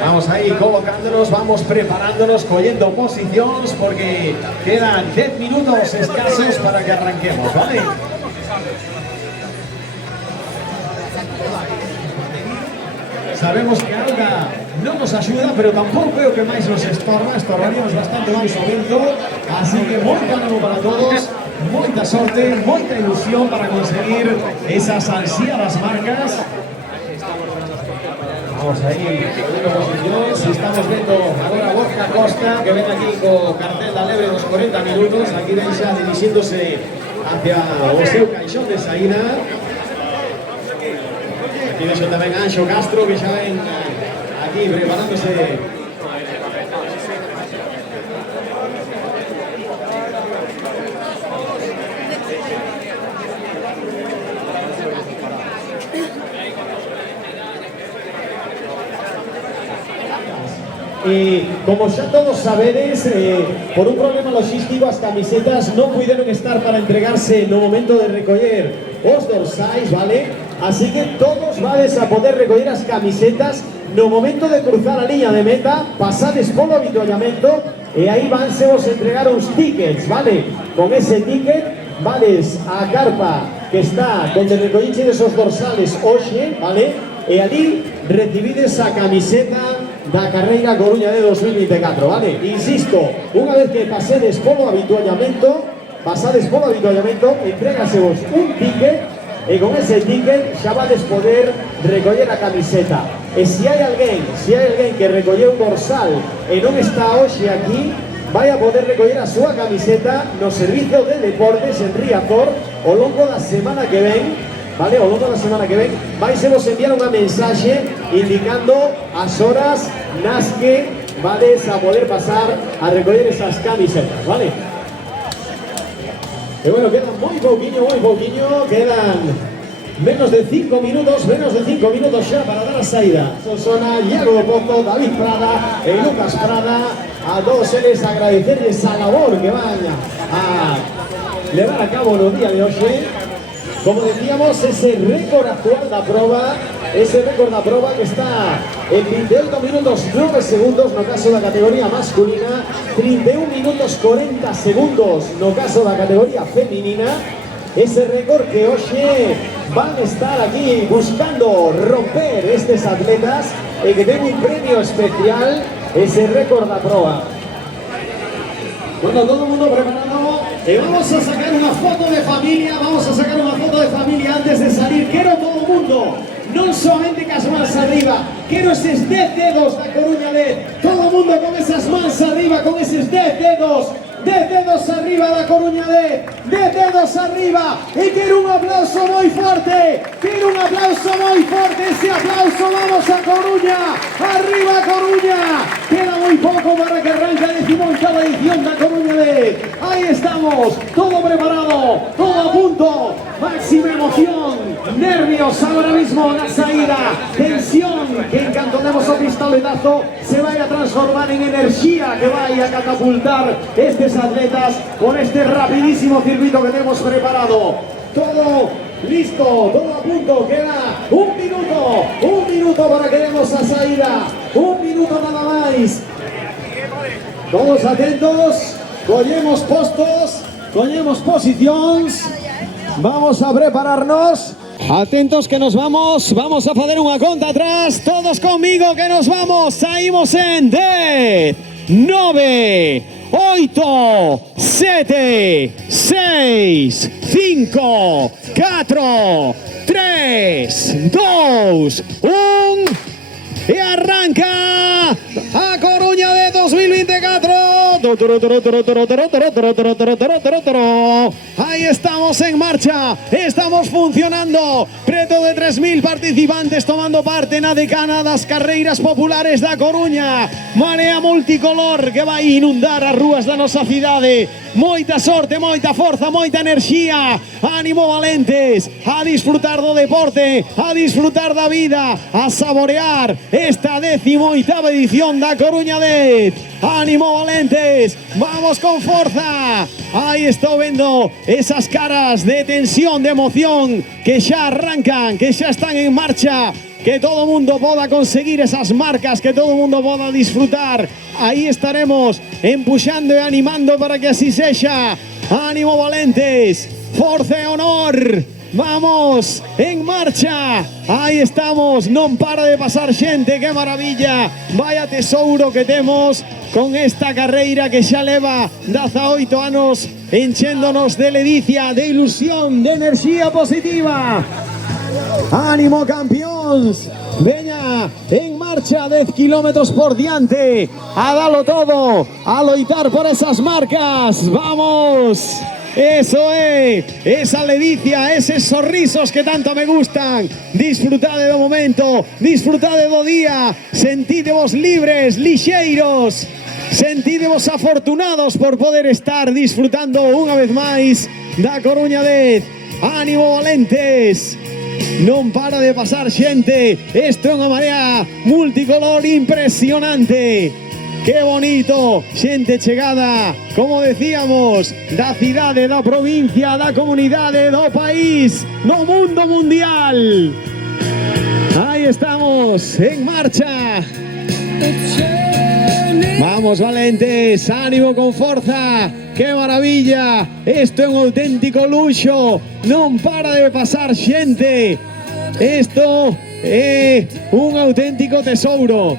Vamos ahí colocándonos, vamos preparándonos, cogiendo posiciones porque quedan 10 minutos escasos para que arranquemos, ¿vale? Sabemos que Alga no nos ayuda, pero tampoco creo que más nos estorbaríamos bastante más momento, así que muy ánimo para todos, mucha suerte, mucha ilusión para conseguir esas ansiadas marcas. Vamos ahí, estamos viendo ahora Borja Costa, que ven aquí con cartel de Alebre los 40 minutos, aquí ven ya dirigiéndose hacia o seu caixón de saída. Aquí ven también a Anxo Castro, que ya ven aquí preparándose. Como ya todos sabedes, por un problema logístico as camisetas non puderon estar para entregarse no momento de recoller os dorsais, vale? Así que todos vades a poder recoller as camisetas no momento de cruzar a liña de meta, pasades polo habituallamento e aí vanse vos entregar uns tickets, vale? Con ese ticket vades a carpa que está donde recolliches esos dorsales hoxe, vale? E ali recibides a camiseta da carreira Coruña de 2024, vale? Insisto, unha vez que pasedes polo habituallamento, entrégasevos un ticket e con ese ticket xa vades poder recoller a camiseta. E se hai alguén que recolleu un dorsal e non está hoxe aquí, vai a poder recoller a súa camiseta no servicio de deportes en Riazor ao longo da semana que ven. Vale, ao longo da semana que ven vais a vos enviar unha mensaxe indicando as horas nas que vades a poder pasar a recoller esas camisetas, vale? E bueno, quedan moi pouquiño, quedan menos de 5 minutos xa para dar a saída. Sona Iago Pozo, David Prada e Lucas Prada, a todos eles agradecerles a labor que van a levar a cabo no día de hoxe. Como decíamos, ese récord actual da proba, que está en 28 minutos 9 segundos no caso da categoría masculina, 31 minutos 40 segundos no caso da categoría femenina. Ese récord que hoxe van a estar aquí buscando romper estes atletas e que ten un premio especial, ese récord da proba. Bueno, todo el mundo preparado. Vamos a sacar una foto de familia, antes de salir. Quiero todo el mundo, no solamente con las manos arriba, quiero esos 10 dedos da Coruña LED, todo el mundo con esas manos arriba, con esos 10 dedos arriba da Coruña LED, 10 dedos arriba, y quiero un aplauso muy fuerte, ese aplauso, vamos a Coruña, arriba Coruña, queda muy poco para que arranque la 18ª edición da Coruña LED, ahí estamos, todo preparado, todo a punto, máxima emoción, nervios ahora mismo en la salida, tensión, que en cuanto demos un pistoletazo se vaya a transformar en energía que vaya a catapultar estos atletas con este rapidísimo circuito que tenemos preparado. Todo listo, todo a punto, queda un minuto para que demos a salida, un minuto nada más. Todos atentos, collemos postos, collemos posiciones, vamos a prepararnos. Atentos que nos vamos a hacer una conta atrás, todos conmigo que nos vamos, saímos en 10, 9, 8, 7, 6, 5, 4, 3, 2, 1 y arranca a Coruña de 2024. Ahí estamos en marcha, estamos funcionando. Preto de 3.000 participantes tomando parte na decana das carreiras populares da Coruña. Marea multicolor que vai inundar as rúas da nosa cidade. Moita sorte, moita forza, moita enerxía. Ánimo valentes a disfrutar do deporte, a disfrutar da vida, a saborear esta 18ª edición da Coruña LED. Ánimo valentes, vamos con forza, Ahí estoy viendo esas caras de tensión, de emoción, que ya arrancan, que ya están en marcha. Que todo el mundo pueda conseguir esas marcas, que todo el mundo pueda disfrutar. Ahí estaremos empuxando y animando para que así sea. ¡Ánimo, valentes! ¡Forza e honor! ¡Vamos! ¡En marcha! Ahí estamos, non para de pasar xente, ¡qué maravilla! Vaya tesouro que temos con esta carreira que xa leva 18 anos enchéndonos de ledicia, de ilusión, de enerxía positiva. ¡Ánimo, campeóns! Veña, en marcha, 10 kilómetros por diante, a darlo todo, a loitar por esas marcas. ¡Vamos! Eso es, esa ledicia, esos sorrisos que tanto me gustan. Disfrutad do momento, disfrutad do día, sentidevos libres, lixeiros, sentidevos afortunados por poder estar disfrutando unha vez máis da Coruña 10. ¡Ánimo, valentes! Non para de pasar xente, isto é unha marea multicolor impresionante. ¡Qué bonito! Xente chegada, como decíamos, da cidade, da provincia, da comunidade, do país, do mundo mundial. Ahí estamos, en marcha. Vamos, valentes, ánimo con forza. ¡Qué maravilla! Isto é un auténtico luxo. Non para de pasar xente. Isto é un auténtico tesouro.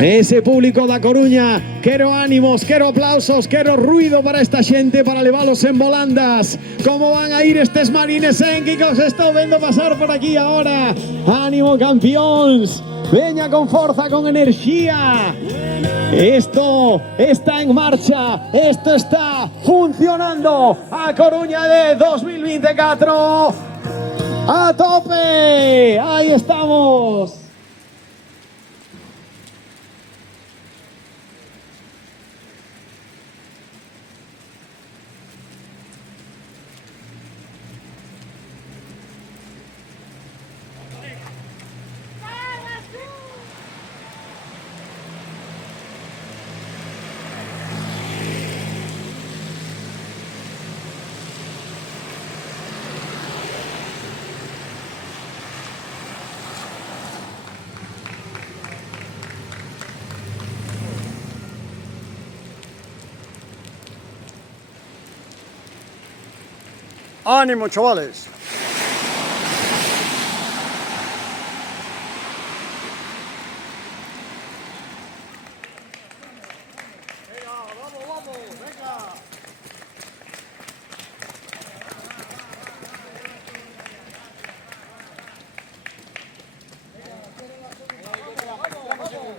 Ese público da Coruña, quero ánimos, quero aplausos, quero ruido para esta xente, para levalos en volandas. Como van a ir estes marines que os estou vendo pasar por aquí ahora. Ánimo, campeóns. Veña con forza, con enerxía. Esto está en marcha, esto está funcionando. A Coruña de 2024 a tope. Ahí estamos. ¡Ánimo, chavales! Venga, vamos, venga.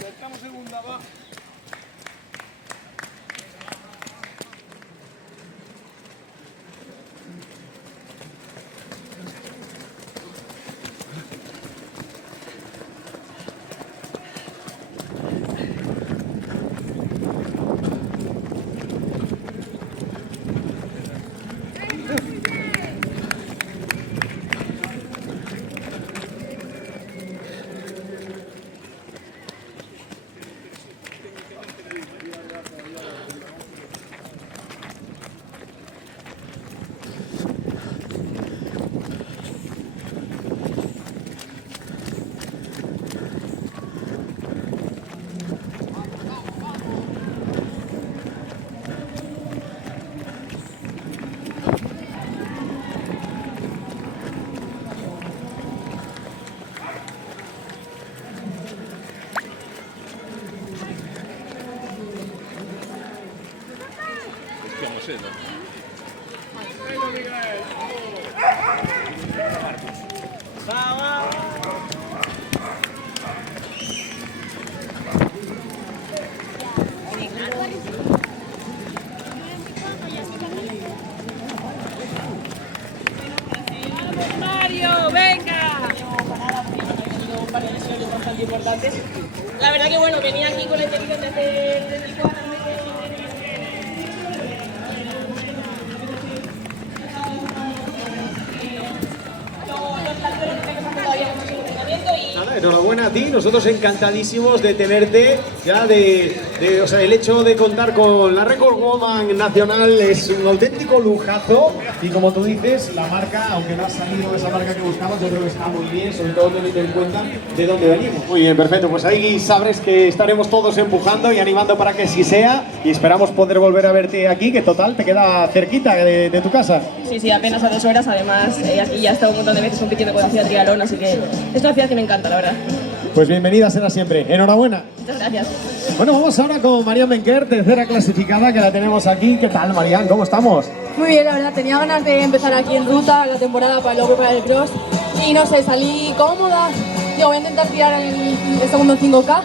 Estamos segunda, va. Mario, venga. Para lesiones bastante importantes. La verdad que bueno, venía aquí con la intención de hacer el cuadro. Nada, enhorabuena a ti, nosotros encantadísimos de tenerte, ya de O sea, el hecho de contar con la Record Woman Nacional es un auténtico lujazo y como tú dices, la marca, aunque no ha salido esa marca que buscamos, yo creo que está muy bien, sobre todo teniendo en cuenta de dónde venimos. Muy bien, perfecto, pues ahí sabrás que estaremos todos empujando y animando para que sí sea y esperamos poder volver a verte aquí, que total, te queda cerquita de tu casa. Sí, sí, apenas a 2 horas, además aquí ya he estado un montón de veces compitiendo con la ciudad triatlón, así que es una ciudad que me encanta, la verdad. Pues bienvenida será siempre, enhorabuena. Muchas gracias. Bueno, vamos ahora con Marian Benquer, tercera clasificada, que la tenemos aquí. ¿Qué tal, Marian? ¿Cómo estamos? Muy bien, la verdad, tenía ganas de empezar aquí en ruta la temporada para luego para el cross y no sé, salí cómoda, digo, voy a intentar tirar el segundo 5K,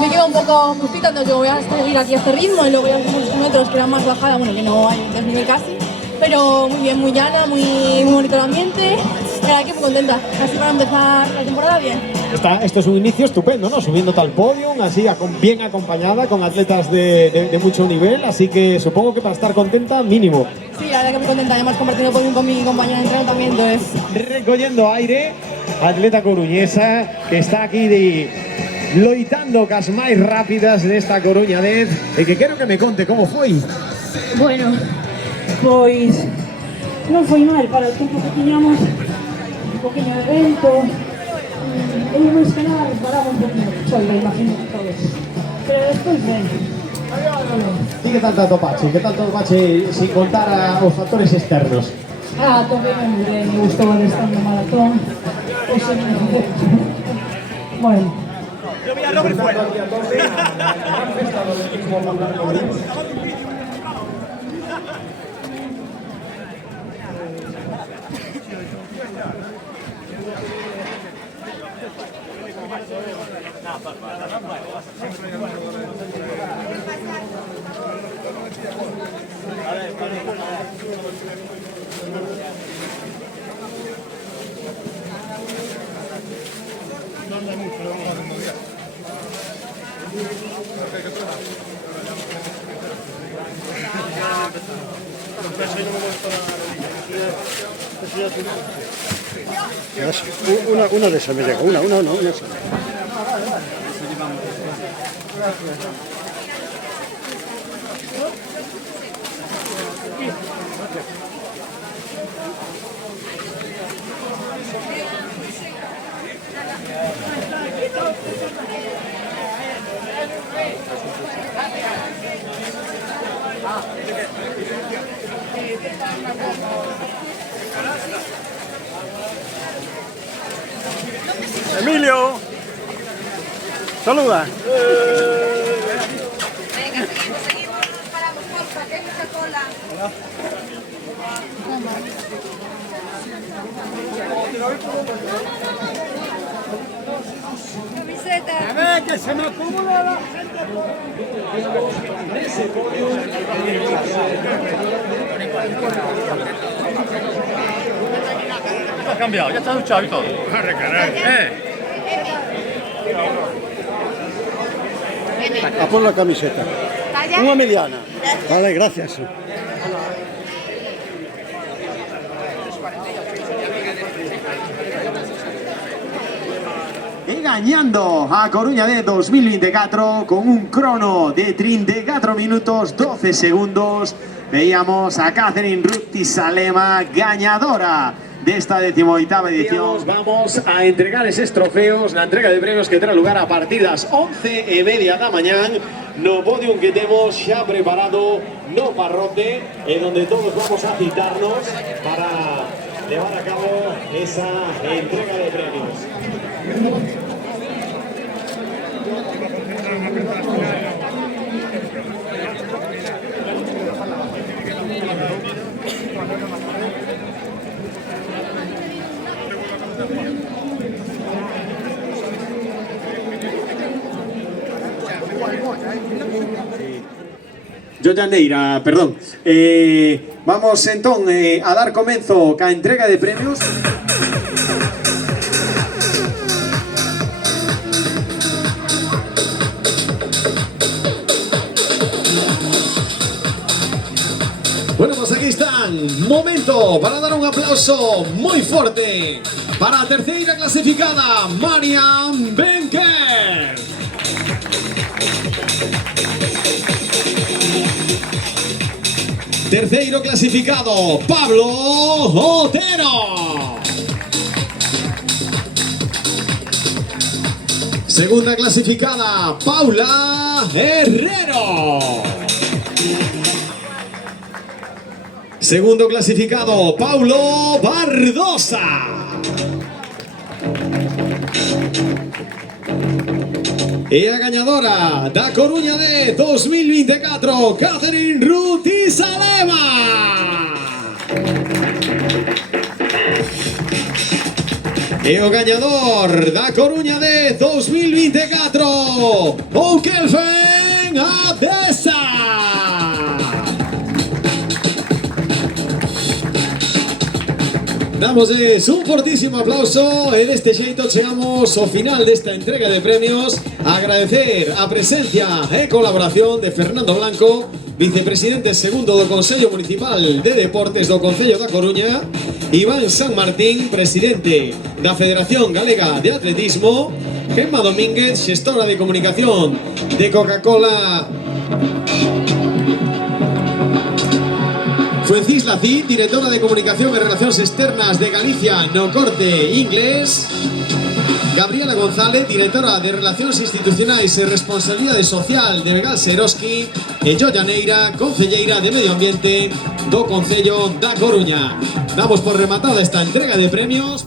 me quedo un poco justita, entonces yo voy a seguir aquí a este ritmo y luego ya los últimos metros que eran más bajada, bueno, que no hay desnivel casi, pero muy bien, muy llana, muy bonito el ambiente, la verdad que muy contenta, así para empezar la temporada bien. Esto es un inicio estupendo, ¿no? Subiendo al podium, así bien acompañada, con atletas de mucho nivel, así que supongo que para estar contenta, mínimo. Sí, la verdad que muy contenta, además compartiendo podium con mi compañera de entrenamiento, entonces... Recogiendo aire, atleta coruñesa, que está aquí loitando cas máis rápidas desta Coruña 10, e que quero que me conte como foi. Bueno, pois non foi mal para o tempo que tiñamos, un poquinho de vento, e máis que nada paraba un poquinho de sol, imagino que todos, pero despois ben. E que tal topache, sin contar os factores externos? Toquei moi ben, me gustou el stand do maratón, hoxe bueno. Yo vi a Robert fuera. Una de esas me llega, una sola. Emilio, saluda. Venga, seguimos, no paramos, porfa, que hay mucha cola. Camiseta. A ver, que se me acumula la gente. Ha cambiado, ya está duchado y todo. A por la camiseta. Una mediana. Vale, gracias. E gañando a Coruña de 2024 con un crono de 34 minutos 12 segundos. Veíamos a Catherine Ruti Salema, gañadora de esta 18ª edición. Vamos a entregar esos trofeos, la entrega de premios que tendrá lugar a partir das 11:30 da mañán no podium que temos xa preparado no Parrote, en donde todos vamos a citarnos para llevar a cabo esa entrega de premios. Yo Neira, perdón. Vamos entón a dar comienzo a entrega de premios. Bueno, pues aquí están. Momento para dar un aplauso muy fuerte para la tercera clasificada, Marian Benquer. Terceiro clasificado, Pablo Otero. Segunda clasificada, Paula Herrero. Segundo clasificado, Paulo Bardosa. E a ganadora da Coruña de 2024, Catherine Ruti Salema. E o gañador da Coruña de 2024, o Kelfen Abdesa. Damosles un fortísimo aplauso e deste xeito chegamos ao final desta entrega de premios. Agradecer a presencia e colaboración de Fernando Blanco, vicepresidente segundo do Consello Municipal de Deportes do Concello da Coruña, Iván San Martín, presidente da Federación Galega de Atletismo, Gemma Domínguez, xestora de comunicación de Coca-Cola, Fuencisla Cid, directora de Comunicación e Relacións Externas de Galicia no Corte Inglés, Gabriela González, directora de Relacións Institucionais e Responsabilidade Social de Vegal Seroski, e Joia Neira, concelleira de Medio Ambiente do Concello da Coruña. Damos por rematada esta entrega de premios.